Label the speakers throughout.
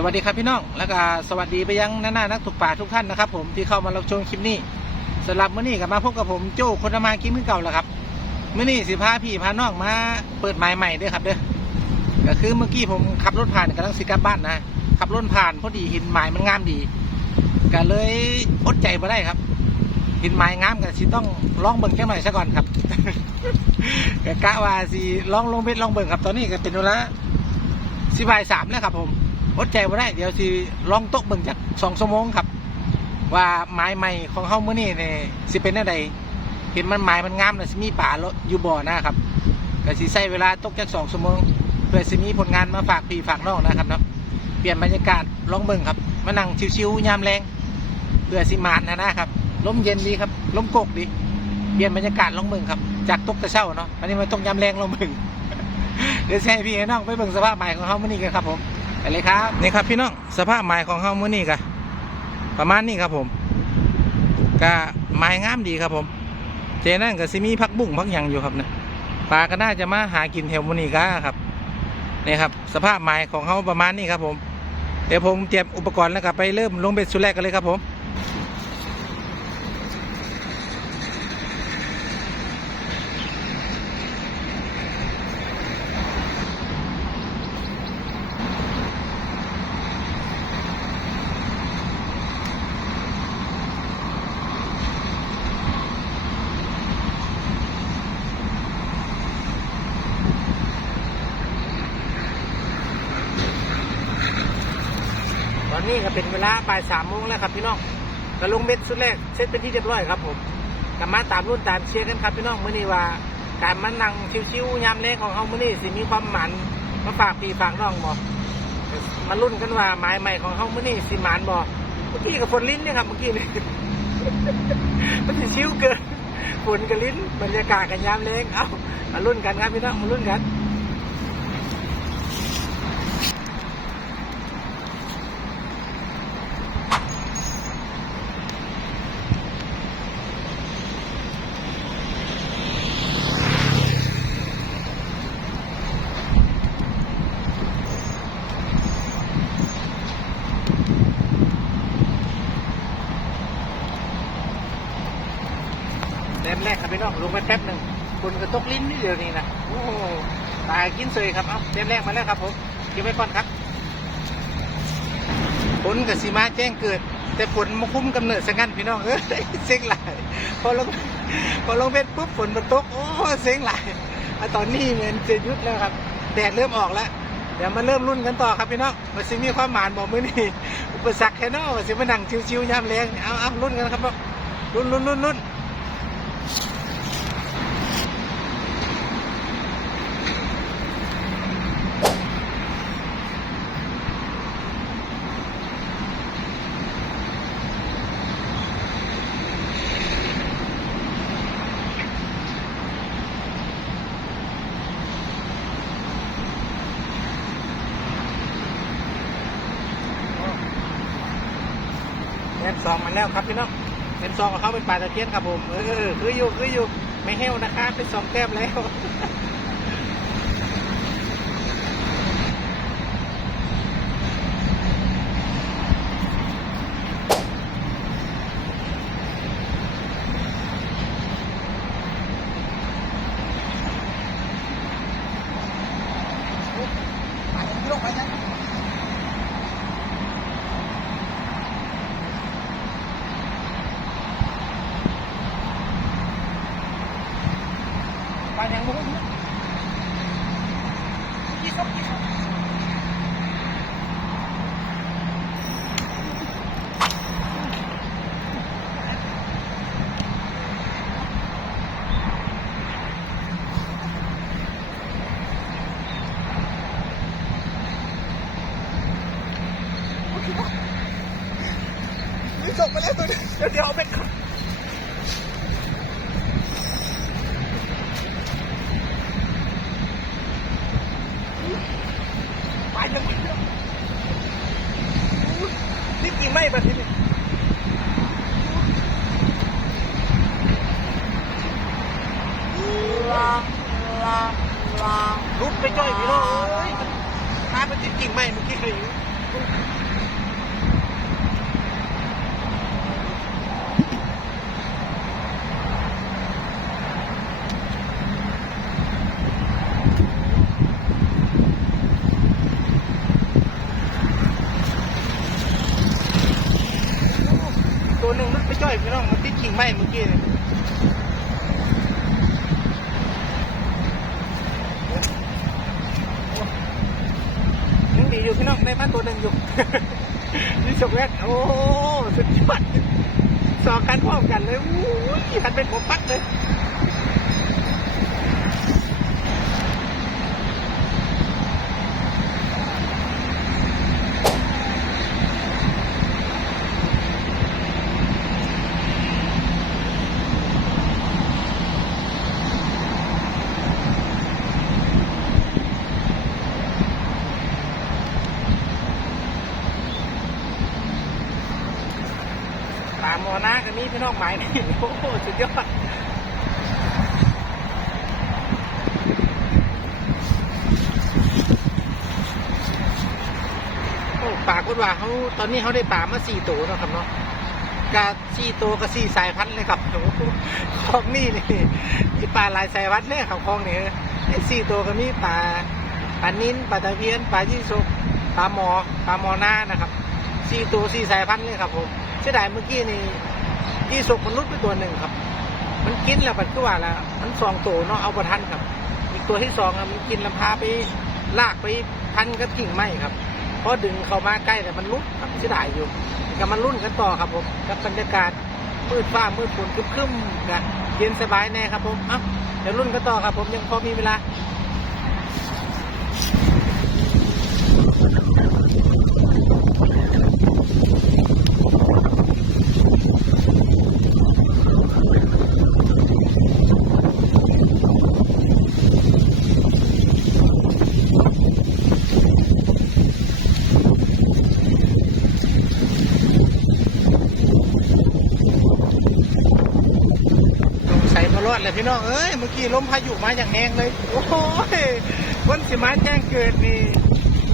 Speaker 1: สวัสดีครับพี่น้อง แล้วก็สวัสดีไปยังหน้านานักตกป่าทุกท่านนะครับ ผมที่เข้ามารับชมคลิปนี้สำหรับมื้อนี้ก็มาพบกับผมโจ้คนทำมากินมือเก่าแล้วครับมื้อนี้สิพาพี่พาน้องมาเปิดหมายใหม่ด้วยครับเด้อก็คือเมื่อกี้ผมขับรถผ่านกำลังสิกลับบ้านนะขับรถผ่านพอดีเห็นหมายมันงามดีก็เลยอดใจมาได้ครับเห็นหมายงามก็สิต้องลองเบิ่งแค่หน่อยซะก่อนครับก็กะว่าสิลองลงเบ็ดลองเบิ่งครับ ตอนนี้ก็เป็นเวลาสิบ่ายสามแล้วครับผม อดใจมาได้เดี๋ยวสิลองโต๊ะเบิ่งจากสองชั่วโมงครับ ว่าไม้ใหม่ของเฮาเมื้อนี้เนี่ยสิเป็นอะไรเห็นมันไม้มันงามแล้วสิมีป่าอยู่บ่อนะครับก็สิใช้เวลาตกจากสองชั่วโมงเพื่อสิมีผลงานมาฝากพี่ฝากน้องนะครับเนาะเปลี่ยนบรรยากาศลองเบิ่งครับ มานั่งชิวๆยามแรงเพื่อสิมานนะนะครับลมเย็นดีครับลมกกดีเปลี่ยนบรรยากาศลองเบิ่งครับจากตกแต่เช้าเนาะอันนี้มาตกยามแรงลองเบิ่งเดี๋ยวจะให้พี่น้องไปเบิ่งสภาพใหม่ของเฮาเมื้อนี้กันครับผม ไปเลยครับ นี่ครับพี่น้องสภาพไม้ของเขาเมื่อนี้กันประมาณนี้ครับผมก็ไม้งามดีครับผม เจนั่นก็สิมีพักบุ้งพักยังอยู่ครับนะปลาก็น่าจะมาหากินแถวมื้อนี้ก็ครับนี่ครับ สภาพไม้ของเขาประมาณนี้ครับผม เดี๋ยวผมเตรียมอุปกรณ์แล้วก็ไปเริ่มลงเบ็ดสุดแรกกันเลยครับผม นี้ก็เป็นเวลาบ่ายสามโมงแล้วครับพี่น้องก็ลงเม็ดสุดแรกเสร็จเป็นที่เรียบร้อยครับผมกลับมาตามรุ่นตามเชียร์กันครับพี่น้องมื้อนี้ว่าการมานั่งชิวๆยามแรงของเฮามื้อนี้สิมีความหมันมาฝากพี่ฝากน้องบ่มาลุ้นกันว่าหมายใหม่ของเฮามื้อนี้สิหมานบ่เมื่อกี้กับฝนลิ้นเนี่ยครับเมื่อกี้นี่มันสิชิวเกินฝนกับลิ้นบรรยากาศกันยามแรงเอ้ามาลุ้นกันครับพี่น้องมาลุ้นกัน แต้มแรกครับพี่น้องลงไปแป๊บหนึ่งคนกระตกลิ้นนี่เดียวนี้นะโอ้ตายกินเสยครับ เอาแต้มแรกมาแล้วครับผมเก็บไว้ก่อนครับผลกับสีมาแจ้งเกิด แต่ผลมาคุ้มกำเนิดสังกันพี่น้องเอ้ยเซ็งหลายพอลงพอลงเพชรปุ๊บฝนมันตกโอ้เซ็งหลายตอนนี้เหมือนจะหยุดแล้วครับแดดเริ่มออกแล้วเดี๋ยวมาเริ่มรุ่นกันต่อครับพี่น้องมาซิมีความหมานบอกมือนี่อุปสรรคแค่นอกมาซิมานั่งชิวๆยามแรงเอาเอารุ่นกันครับรุ่นรุ่นรุ่นรุ่น เล่มสองมาแล้วครับพี่น้องเล่มสองของเขาเป็นปลาตะเพียนครับผมเออคืออยู่คืออยู่ไม่เฮวนะคะเป็นสองแต้มแล้ว ปลาอย่างมุ้งยี่สิบยี่สิบไม่ส่งมาแล้วตัวนี้เดี๋ยวเดี๋ยวเอาเป็น ไปยังไม่เยอะนี่กี่ไม่แบบนี้เนี่ยรุดไปจ้อยพี่น้องเอ้ยมันพาไปจิกกิ่งไม่เมื่อกี้เลย นี่น่องมันติดกิ่งไม้เมื่อกี้เลยยังดีอยู่พี่น้องได้มาตัวหนึ่งอยู่นี่ชกแรกโอ้สุดยอดสองกันพร้อมกันเลยอู้ยหันเป็นหัวปักเลย ตามมอนากันนี้ พี่น้องหมายนี่โอ้โหสุดยอดโอ้ปากว่าเขาตอนนี้เขาได้ป่ามาสี่ตัวเนาะครับเนาะกาสี่ตัวกับสี่สายพันธุ์เลยครับโอ้โหคลองนี่นี่ที่ปลาหลายสายพันธุ์เลยครับคลองนี่ไอ้สี่ตัวก็มีปลาปลานิ้นปลาตะเพียนปลายี่สกปลาหมอปลาหมอหน้านะครับสี่ตัวสี่สายพันธุ์เลยครับผมเสียดายเมื่อกี้นี่ ยี่สกมันลุดไปตัวหนึ่งครับ มันกินแล้วปัดก็ว่าแล้วมันสองตัวเนาะเอาประทันครับ อีกตัวที่สองอะมันกินลำพาไปลากไปพันกับกิ่งไม้ครับพอดึงเข้ามาใกล้แต่มันลุดครับเสียดายอยู่ก็มันรุ่นกันต่อครับผมกับบรรยากาศมืดฟ้ามืดฝนคึ้มๆนะเย็นสบายแน่ครับผมเอ้าเดี๋ยวรุ่นกันต่อครับผมยังพอมีเวลา สงสัยมารอดเลย พี่น้องเอ้ยเมื่อกี้ลมพายุมาอย่างแรงเลย โอ้ยวันสิมาแจ้งเกิดนี่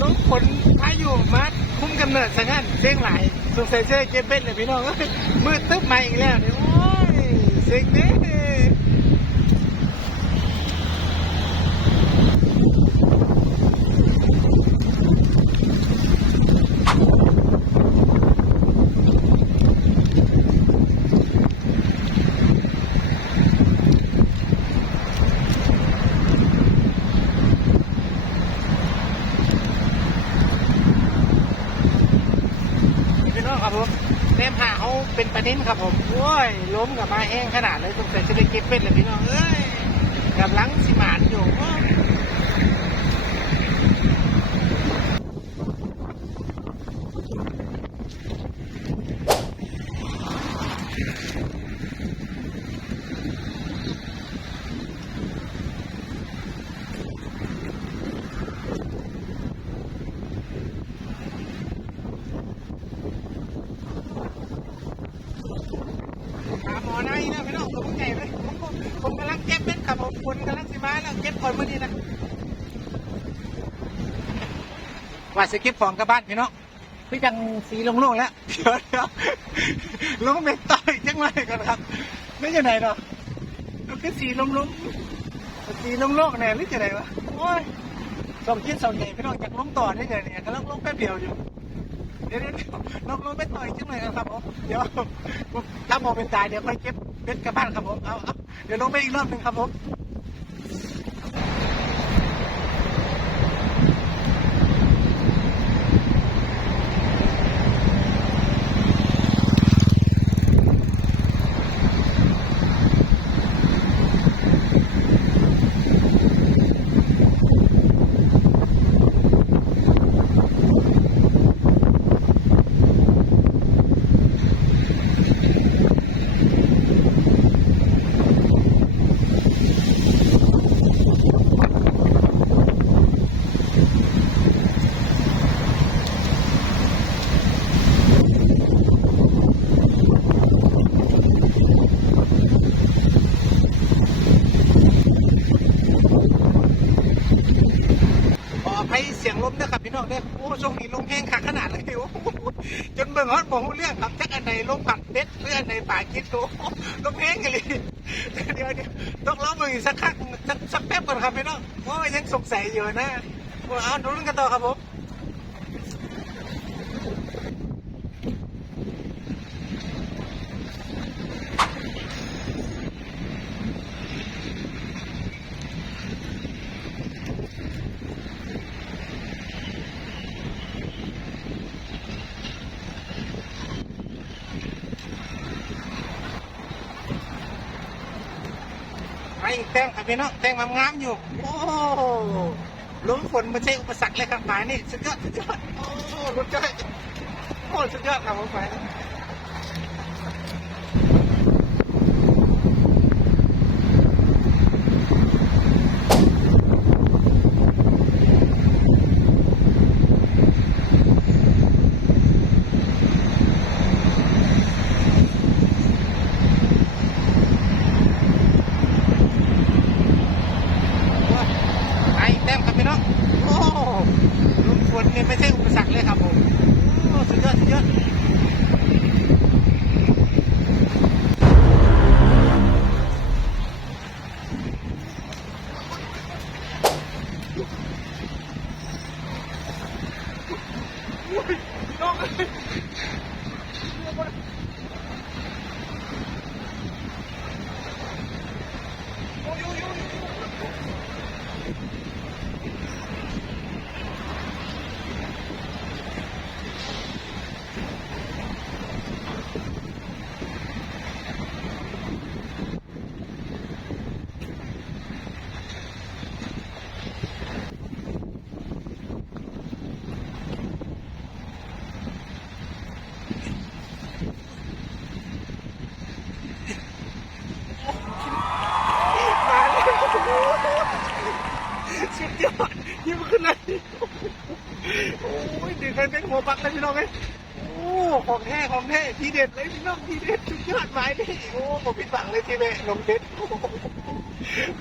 Speaker 1: ลมฝนพายุมาคุ้มกำเนิดซะงั้นเด้งหลายสงสัยเจอเก็บเป็นเลยพี่น้องเอ้ยมืดตึ๊บมาอีกแล้วนี่โอ้ยเซ็งเด้พี่น้องครับผมแนมหาเขาเป็นประเด็นครับผมโอ้ยล้ มกับมาแห้งขนาดเลยสงสัยจะได้เก็บเป็ดเลยพี่น้องเอ้ยกำลังสิหมานอยู่โอ้ย หาหมอได้นะพี่น้องผมใหญ่เลยผมผมผมกำลังเก็บเป็นครับผมคนกำลังสิมาแล้วเก็บก่อนมื่อนี้นะ ว่าจะเก็บของกลับบ้านพี่น้องพี่จังสีลงโลกแล้วเดี๋ยวเดี๋ยวลงเป็นต่อยจังไรก่อนครับไม่ใช่ไหนหรอกมันคือสีลงลงสีลงโลกแน่หรือจะไหนวะโอ้ยสองชิ้นสองใหญ่พี่น้องจากลงต่อได้เลยเนี่ยกำลังลงแป๊บเดียวอยู่เดี๋ยวเดี๋ยวเดี๋ยวลงลงไปต่อยจังเลยนครับผมเดี๋ยวถ้ามองเป็นตายเดี๋ยวค่อยเก็บเบ็ดกลับบ้านครับผมเอาเอาเดี๋ยวลงไปอีกรอบหนึ่งครับผมขออภัยเสียงลมนะครับพี่น้องเด้อโอ้ช่วงนี้ลมแห้งขาดขนาดเลยโอ้โหจน เบิ่งฮอดบอกเรื่องครับจักอันไหนลงผัดเด็ดหรืออันไหนป่ากินโอ้โหลมแห้งกันเลยเดี๋ยวเดี๋ยวต้องรอเบิ่งอีกสักครั้งสักสักแป๊บก่อนครับพี่น้องเพราะว่ายังสงสัยอยู่นะเอาดูเรื่องกันต่อครับผม แต้งครับพี่น้องแต้มงามๆอยู่ โอ้ลมฝนไม่ใช่อุปสรรคเลยครับหมายนี่สุดยอดสุดยอดโอ้สุดยอดโอ้สุดยอดครับผมหม Ha ha ha! น้องไหมโอ้ของแท้ของแท้ทีเด็ดเลยพี่น้องทีเด็ดสุดยอดหมายนี่โอ้ผมพิดหวังเลยทีเด็ดนมเด็ดโอ้โห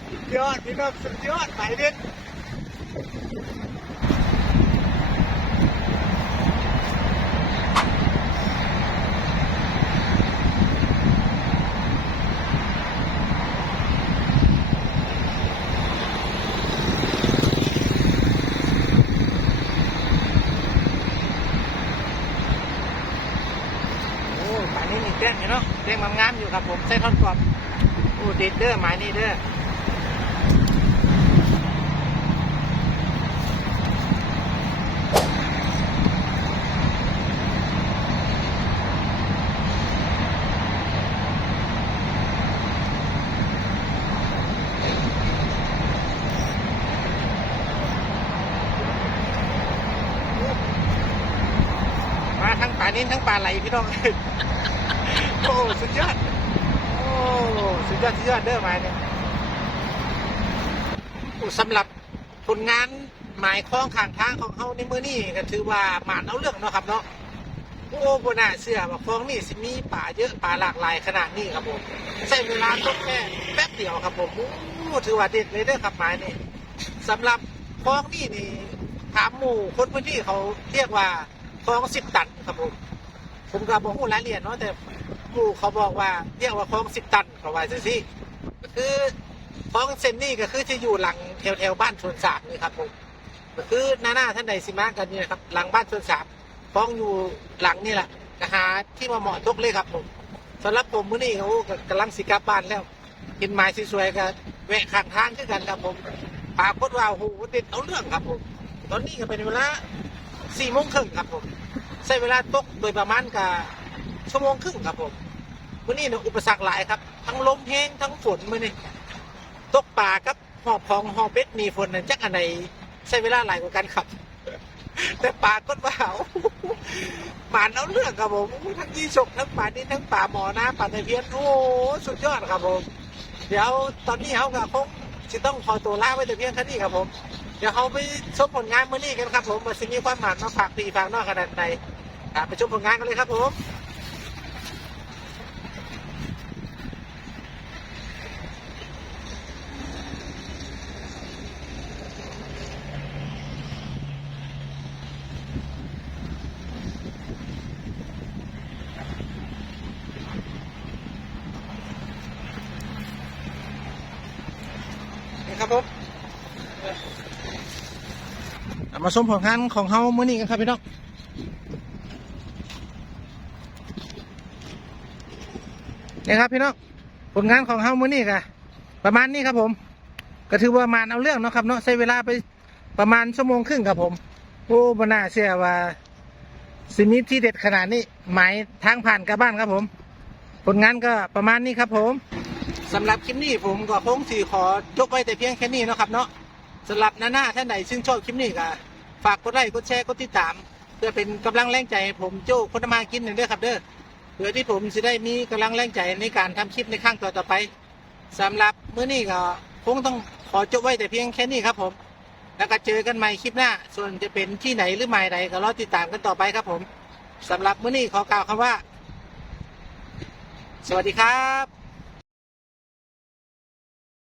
Speaker 1: สุดยอดพี่น้องสุดยอดหมายเด็ดโอ้หมายนี้มีแต้มอยู่เนาะแต้มงามๆอยู่ครับผม ใส่ท่อนกรอบอ้ด็ดเด้อหมายนี้เด้อมาทั้งป่านิ้นทั้งป่าไหลพี่น้อง โอ้ สุดยอด สุดยอดสุดยอดเด้อหมายเนี่ยสำหรับผลงานหมายคล้องข้างทางของเขาในมือนี่ก็ถือว่าหมานเอาเรื่องเนาะครับเนาะโอ้บน่าเชื่อว่าคลองนี่สิมีป่าเยอะป่าหลากหลายขนาดนี้ครับผมใช้เวลาตกแค่แป๊บเดียวครับผมโอ้ถือว่าเด็ดเลยเด้อครับหมายนี่สำหรับคลองนี่นี่ถามหมู่คนพื้นที่เขาเรียกว่าคลองสิบตันครับผมผมก็บอกรายละเอียดเนาะแต่ หมู่เขาบอกว่าเรียกว่าคลองสิบตันเขาว่าจังซี่ก็คือคลองเซนนี่ก็คือจะอยู่หลังแถวแถวบ้านชนสามนี่ครับผมก็คือหน้าหน้าท่านใดสิมากันนี่ยครับ หลังบ้านชนสามคลองอยู่หลังนี่แหละก็หาที่มาเหมาะตกเลยครับผมสำหรับผมมื้อนี้โอ้กำลังสิกลับบ้านแล้วกินไม้สวยๆก็แวะข้างทางคือกันครับผมปากฏว่าโหเด็ดเอาเรื่องครับผม ตอนนี้ก็เป็นเวลาสี่โมงครึ่งครับผม ใช้เวลาตกโดยประมาณกับ ชั่วโมงครึ่งครับผมวันนี้เนี่ยอุปสรรคหลายครับ ทั้งลมแห้งทั้งฝนมือนี่ตกป่ากับหอบของหอบเป็ดหนีฝนนั่นจักอันไหนใช้เวลาหลายกว่ากันครับ แต่ป่าก็ว่าโอ้โหมานเอาเรื่องครับผมทั้งยี่สกทั้งป่านี้ทั้งป่าหมอนะป่าตะเพียนโอ้สุดยอดครับผม เดี๋ยวตอนนี้เขาก็คงจะต้องขอตัวลาไว้แต่เพียงแค่นี้ครับผม เดี๋ยวเขาไปชมผลงานมื่อนี้กันครับผมว่าสิมีความหมายมาฝากปีฝากนอกขนาดไหนไปชมผลงานกันเลยครับผม ครับผมามาชมผลงานของเขาเมื่อนี้กันครับพี่น้องนี่ครับพี่น้องผลงานของเขาเมื่อนี้กะประมาณนี้ครับผม ก็ถือว่ามาเอาเรื่องเนาะครับเนาะใช้เวลาไปประมาณชั่วโมงครึ่งครับผม โอ้บน่าเชื่อว่าสิมีที่เด็ดขนาดนี้หมายทางผ่านกับบ้านครับผม ผลงานก็ประมาณนี้ครับผม สำหรับคลิปนี้ผมก็คงสีขอยกไว้แต่เพียงแค่นี้นะครับเนาะสำหรับหน้าหน้าท่านใดซึ่งชอบคลิปนี้ก็ฝากกดไลค์กดแชร์กดติดตาม เพื่อเป็นกำลังแรงใจให้ผมโจ้คนมากินหนึ่งด้อครับเด้อเพื่อที่ผมจะได้มีกำลังแรงใจในการทำคลิปในครั้งต่อๆไปสำหรับมื้อนี้ก็คงต้องขอจบไว้แต่เพียงแค่นี้ครับผม แล้วก็เจอกันใหม่คลิปหน้า ส่วนจะเป็นที่ไหนหรือหมายใดก็รอติดตามกันต่อไปครับผมสำหรับมื้อนี้ขอกล่าวคำว่า สวัสดีครับ